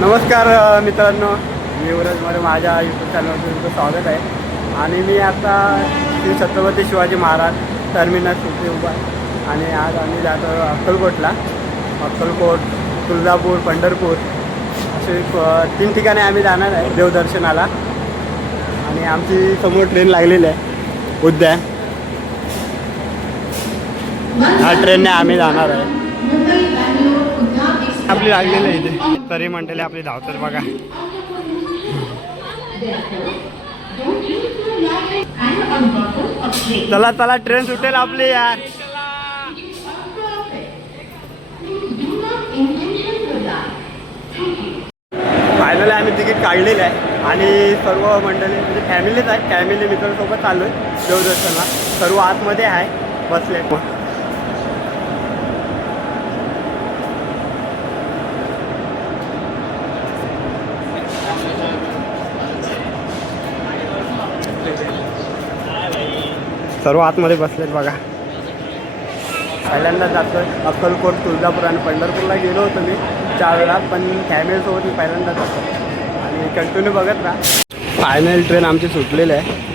नमस्कार मित्रांनो, मी युवराजमध्ये माझ्या यूट्यूब चॅनलवर तुमचं स्वागत आहे. आणि मी आता श्री छत्रपती शिवाजी महाराज टर्मिनस इथे उभा आहे. आणि आज आम्ही जातो अक्कलकोटला. अक्कलकोट, तुळजापूर, पंढरपूर असे 3 ठिकाणी आम्ही जाणार आहे देवदर्शनाला. आणि आमची समोर ट्रेन लागलेली आहे उद्या. ह्या ट्रेनने आम्ही जाणार आहे. आपली लागलेली आहे इथे. तरी मंडळी आपली धावतात बघा. चला चला, ट्रेन सुटेल आपली यार. फायनली आम्ही तिकीट काढलेलं आहे आणि सर्व मंडळी म्हणजे फॅमिलीच आहे. फॅमिली मित्रांसोबत चाललो आहे देवदर्शनला. सर्व आतमध्ये आहे बसले. सर्व आतमध्ये बसलेत बघा. पहिल्यांदा जातो आहे अक्कलकोट, तुळजापूर आणि पंढरपूरला गेलो होतो मी 4 वेळा, पण फॅमिलीसोबत मी पहिल्यांदा जातो आणि कंटिन्यू बघत राहा. फायनल ट्रेन आमची सुटलेली आहे.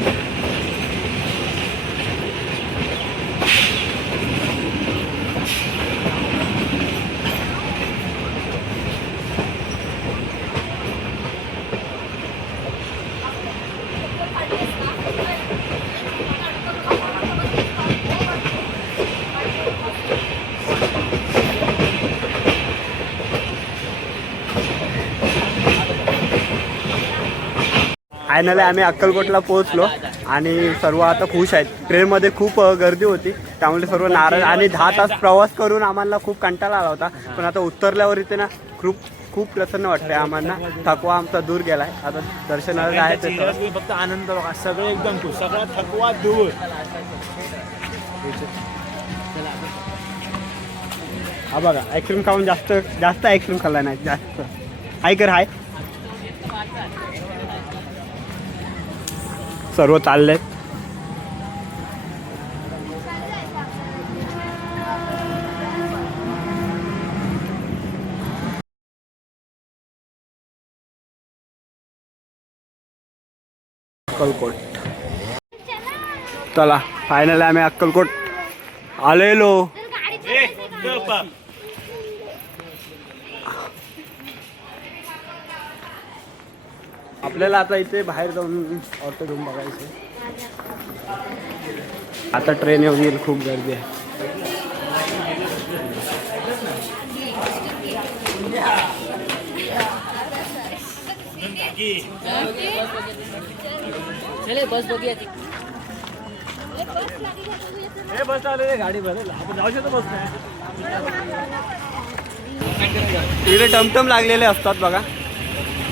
फायनली आम्ही अक्कलकोटला पोहोचलो आणि सर्व आता खुश आहेत. ट्रेनमध्ये खूप गर्दी होती त्यामुळे सर्व नाराज आणि 10 तास प्रवास करून आम्हाला खूप कंटाळा आला होता. पण आता उतरल्यावर इथे ना खूप प्रसन्न वाटतंय आम्हाला. थकवा आमचा दूर गेलाय. आता दर्शनाला जायचं फक्त आनंद बघा. सगळे एकदम खुश, सगळा थकवा दूर. हा बघा, आईस्क्रीम खाऊन जास्त आईस्क्रीम खाल्ला नाही जास्त. हाय कर हाय. सर्व चाललेत. अक्कलकोट. चला फायनली आम्ही अक्कलकोट आलेलो. आपल्याला आता इथे बाहेर जाऊन ऑटो घेऊन बघायचं. आता ट्रेन येऊन खूप गर्दी आहे. बस आले गाडी भरेल, आपण जाऊ शकतो बस नाही. इकडे टमटम लागलेले असतात बघा.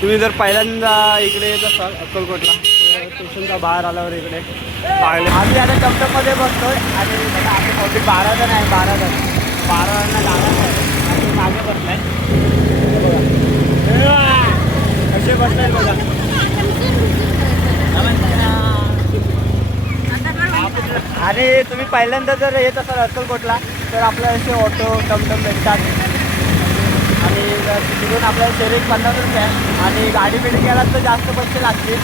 तुम्ही जर पहिल्यांदा इकडे येत असाल अक्कलकोटला, स्टेशनचा बाहेर आल्यावर इकडे लागले. आम्ही आता टमटममध्ये बसतोय आणि आम्ही मोठी 12 जण आहे. 12 जणांना जाणार आहे आणि मागे बसलाय कसे बसलाय बघा. आणि तुम्ही पहिल्यांदा जर येत असाल अक्कलकोटला तर आपल्याला असे ऑटो टमटम भेटतात. आणि तिकडून आपल्याला शेअरिंग 50 रुपये आहे आणि गाडी बिडी गेलात तर जास्त पैसे लागतील.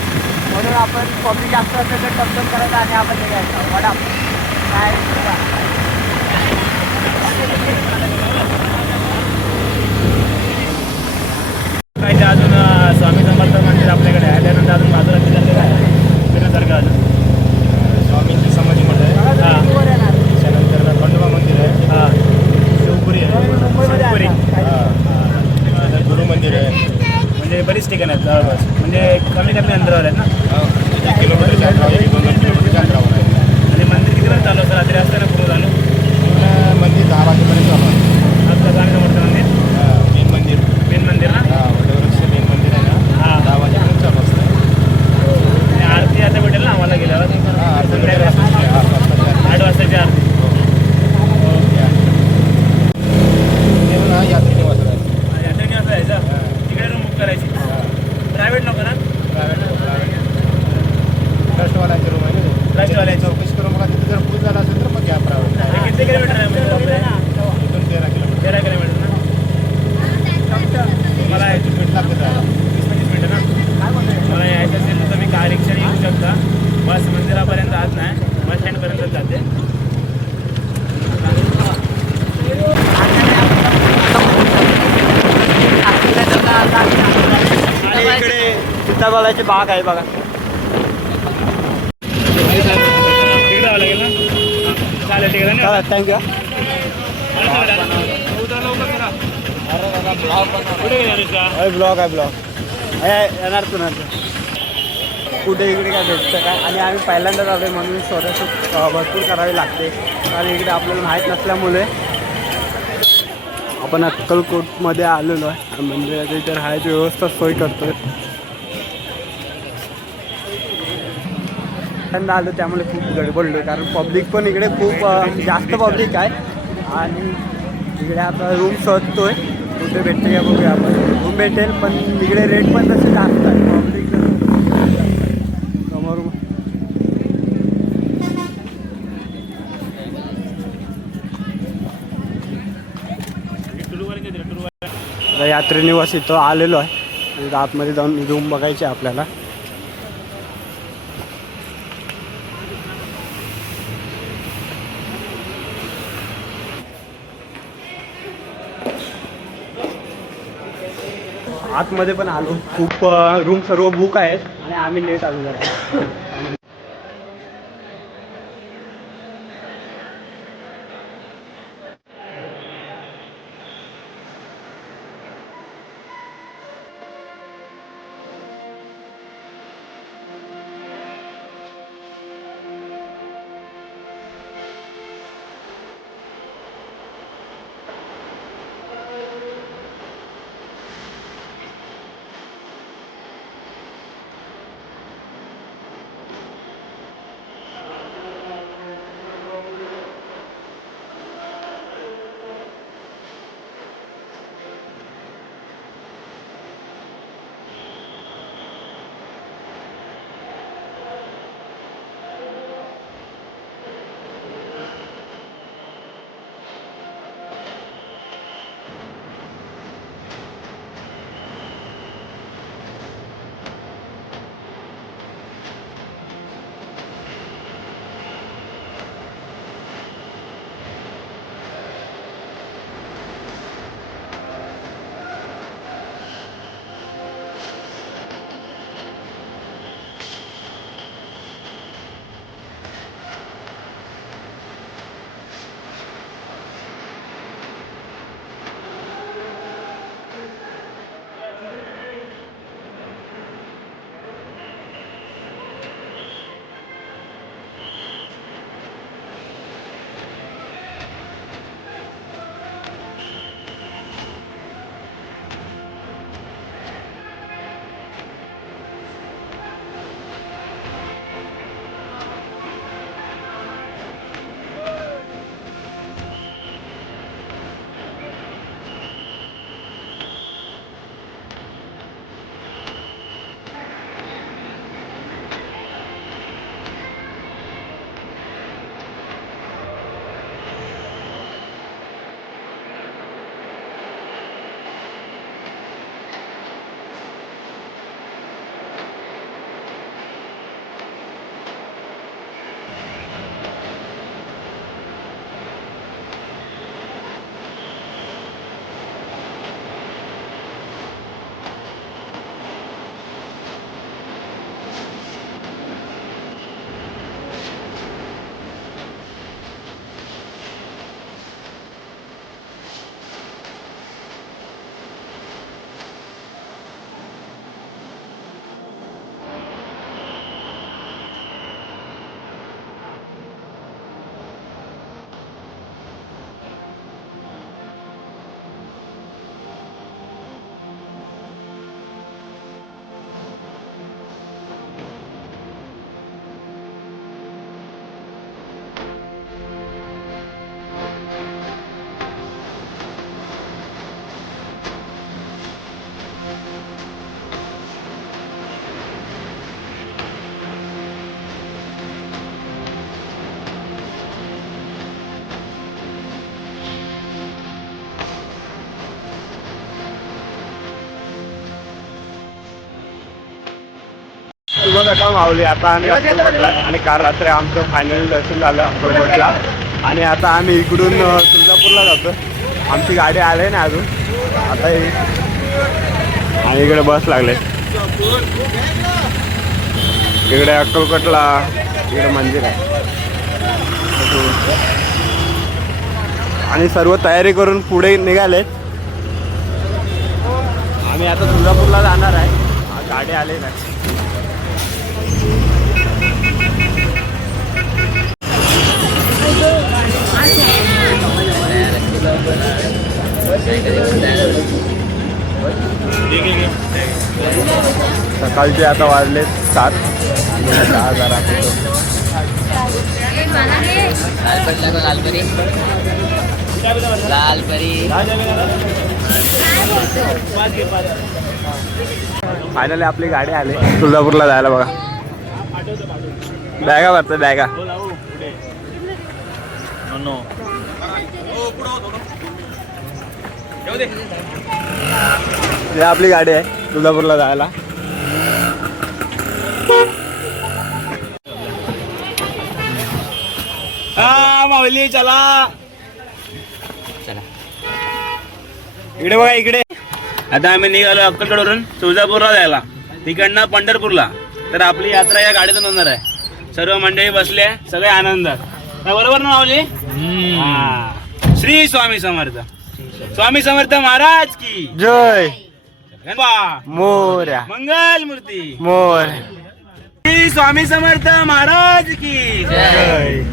म्हणून आपण पब्लिक जास्त असेल तर टमटम करायचं आणि आपण निघायचं. वडा काय काय ते अजून स्वामी समर्थ मंदिर आपल्याकडे आहे. त्यानंतर अजून बाजूला फिरण्यासारखं अजून स्वामींची समाधी मठ आहे. हां, त्यानंतर खंडोबा मंदिर आहे. हां, शिवपुरी आहे. शिवपुरी गुरु मंदिर आहे. म्हणजे बरीच ठिकाणं आहेत जवळपास. म्हणजे कमी अंतरावर आहेत ना. 1 किलोमीटरच्या अंतरावर, 1-2 किलोमीटरच्या अंतरावर आहे. आणि मंदिर किती वेळ चालू असतं? रात्री असताना पूर्ण झालं मंदिर 10 वाजेपर्यंत चालू आहे. आता स्वामी समर्थ मंदिर मेन मंदिर ना. वटवृक्ष मेन मंदिर आहे ना. हां, 10 वाजेपर्यंत चालू असतं. आणि आरती आता भेटेल ना आम्हाला गेल्यावर. 8 वाजताची आरती. यात्रेने जायचं. तिकडे रूम बुक करायची. प्रायव्हेट नको ना. ट्रस्टवाल्यांची रूम आहे. ट्रस्टवाल्यांची चौकशी करून मला तिथे जर फुल झाला असेल तर मग घ्या प्रायव्हेट. किती किलोमीटर आहे? 13 किलोमीटर. 13 किलोमीटर ना. मला 20-25 मिनिटं ना. मला यायचं असेल तर तुम्ही कार रिक्षाने येऊ शकता. बस मंदिरापर्यंत जात नाही, बस स्टँडपर्यंत जाते. आणि इकडे सीताफळाची बाग आहे बघा. तिकडे जावं लागेल ना. चालेल, ठीक आहे, धन्यवाद. थँक्यू. कुठे गेला अनुष्का? ब्लॉग आहे ब्लॉग येणार तुला कुठे इकडे काय भेटतं काय. आणि आम्ही पहिल्यांदाच आलो आहे म्हणून स्वतःच भरपूर करावी लागते, कारण इकडे आपल्याला माहीत नसल्यामुळे. आपण अक्कलकोटमध्ये आलेलो आहे, मंदिराच्या इथे राहायची व्यवस्था सोय करतोय. पहिल्यांदा आलो त्यामुळे खूप गडबडलो आहे, कारण पब्लिक पण इकडे खूप जास्त पब्लिक आहे. आणि इकडे आता रूम शोधतोय, कुठे भेटते का बघूया आपण. रूम भेटेल पण इकडे रेट पण तसे जास्त आहे. पब्लिक समोर यात्री निवास इथं आलेलो आहे. आतमध्ये जाऊन रूम बघायची आपल्याला. आतमध्ये पण आलो, खूप रूम सर्व बुक आहेत आणि आम्ही लेट आलो जरा. सकाळ मावली आता आम्ही अक्कलकोटला आणि काल रात्री आमचं फायनल दर्शन झालं अक्कलकोटला आणि आता आम्ही इकडून तुळजापूरला जातो. आमची गाडी आली ना अजून आता आणि इकडे बस लागले. इकडे अक्कलकोटला इकडे मंदिर आहे आणि सर्व तयारी करून पुढे निघालेत. आम्ही आता तुळजापूरला जाणार आहे. गाडी आली ना. सकाळचे आता वाजले 7. फायनली आपली गाडी आली तुळजापूरला जायला. बघा बॅगा भरतो बॅगा. ही आपली गाडी आहे तुळजापूरला जायला. माऊली चला इकडे बघा इकडे. आता आम्ही निघालो अक्कलकोटवरून तुळजापूरला जायला, तिकडनं पंढरपूरला. तर आपली यात्रा या गाडीतून होणार आहे. सर्व मंडळी बसले सगळे आनंदात. बरोबर ना माऊली? श्री स्वामी समर्थ. स्वामी समर्थ महाराज की जय. गणपा मोरया मंगल मूर्ती मोर. श्री स्वामी समर्थ महाराज की जय.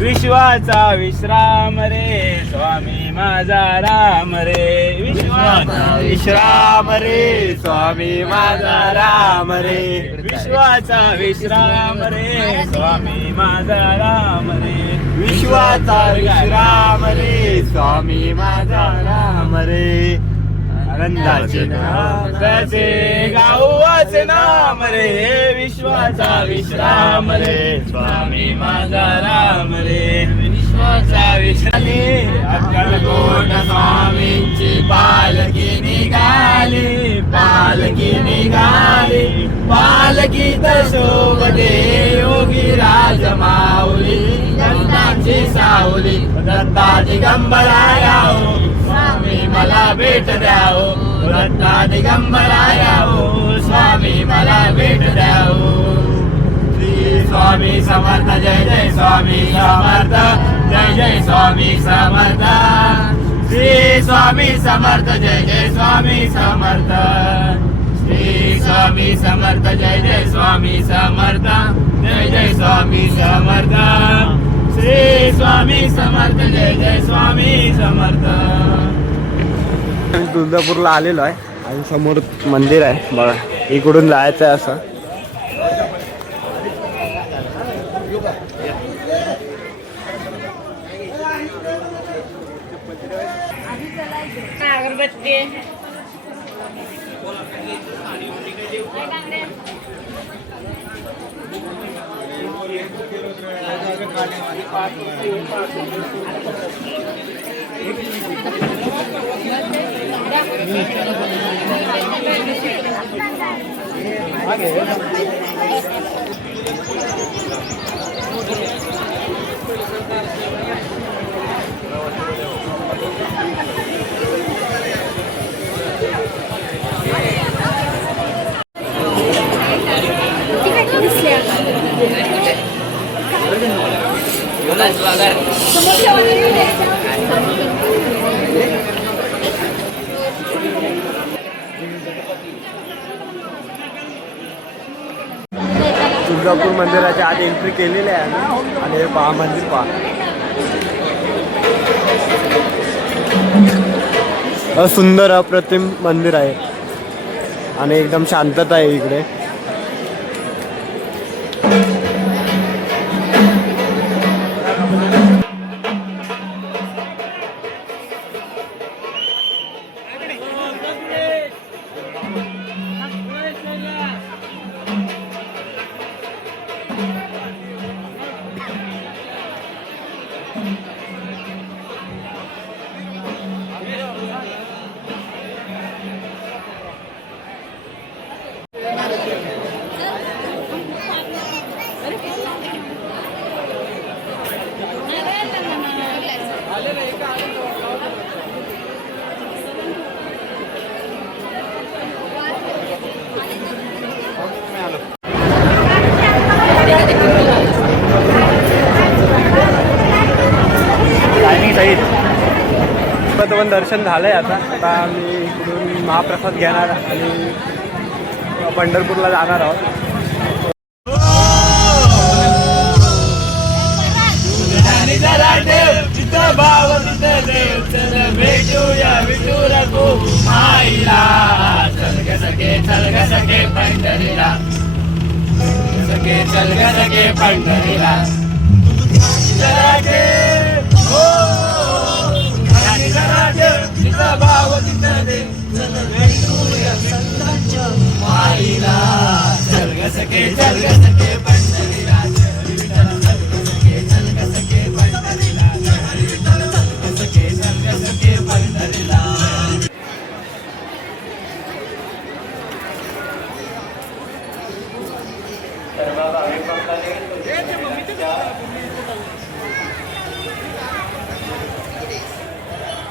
विश्वाचा विश्राम रे स्वामी माझा राम रे. विश्वाचा विश्राम रे स्वामी माझा राम रे. विश्वाचा विश्राम रे स्वामी माझा राम रे. विश्वाचा विश्राम रे स्वामी माझा राम रे. आनंदाचे नाम त्याचे गावाचे नाम रे. विश्वाचा विश्राम रे स्वामी माझा राम रे. विश्वाचा विश्राम. अक्कलकोट स्वामींची पालखी निघाली. पालखी निघाली. पालखीत शोभते योगी राज माऊली. दत्ताची सावली दत्ता दिगंबराया हो स्वामी मला भेट द्यावो. दत्ता दिगंबराया हो स्वामी मला भेट द्यावो. श्री स्वामी समर्थ जय जय स्वामी समर्थ. जय जय स्वामी समर्थ. श्री स्वामी समर्थ जय जय स्वामी समर्थ. श्री स्वामी समर्थ जय जय स्वामी समर्थ. जय जय स्वामी समर्थ. श्री स्वामी समर्थ जय जय स्वामी समर्थ. तुळजापूरला आलेलो आहे आणि समोर मंदिर आहे बघा. इकडून जायचं आहे असं. तुळजापूर मंदिराच्या आत एंट्री केलेली आहे आणि हे पहा मंदिर पहा. सुंदर अप्रतिम मंदिर आहे आणि एकदम शांतता आहे इकडे. दर्शन झालं आहे आता आम्ही इकडून महाप्रसाद घेणार आणि पंढरपूरला जाणार आहोत.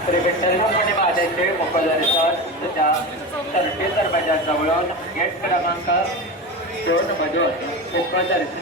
श्री विठ्ठलपणे महादेवचे मुखदर्शनाच्या तर्फे दरवाजाजवळून गेट क्रमांक 2 मधून मुखदर्शनाची